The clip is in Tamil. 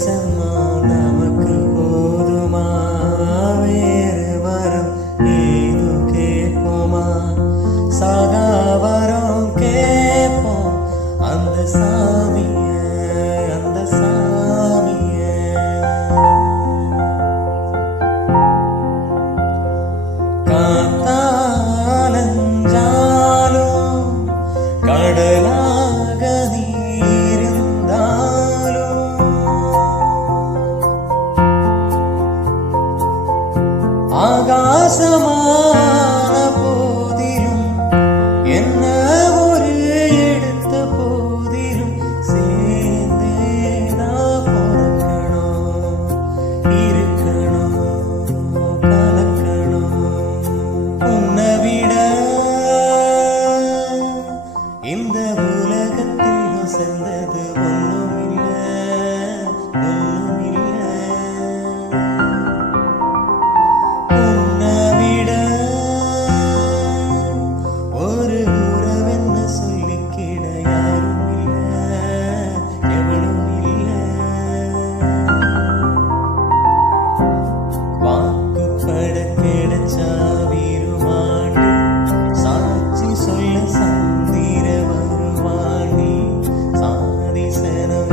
ஜென்மம் நமக்கு போதுமா? வேறு வரம் ஏதும் கேட்போமா? சாகா வரம் கேட்போம் அந்த சாமிய, அந்த சாமிய. காத்தாலஞ்சாலும் கடலாக நீரிருந்தாலும் ஆகாசமான போதிலும் என்ன ஒரு எடுத்த போதிலும் சேர்ந்தேதா பொறுக்கணும், இருக்கணும், கலக்கணும். உன்னை விட இந்த உலகத்தில் சேர்ந்தது ஒன்றும் இல்லை, ஒன்றும் இல்லை. உன்னை விட ஒரு உறவென்ன சொல்லிக்கிட யாரும் இல்லை, எவனும் இல்லை. வாக்குப்பட கிடைச்சா வீருமாண்டி, சாட்சி சொல்ல சந்திர வருவாண்டி, சாதி சனம்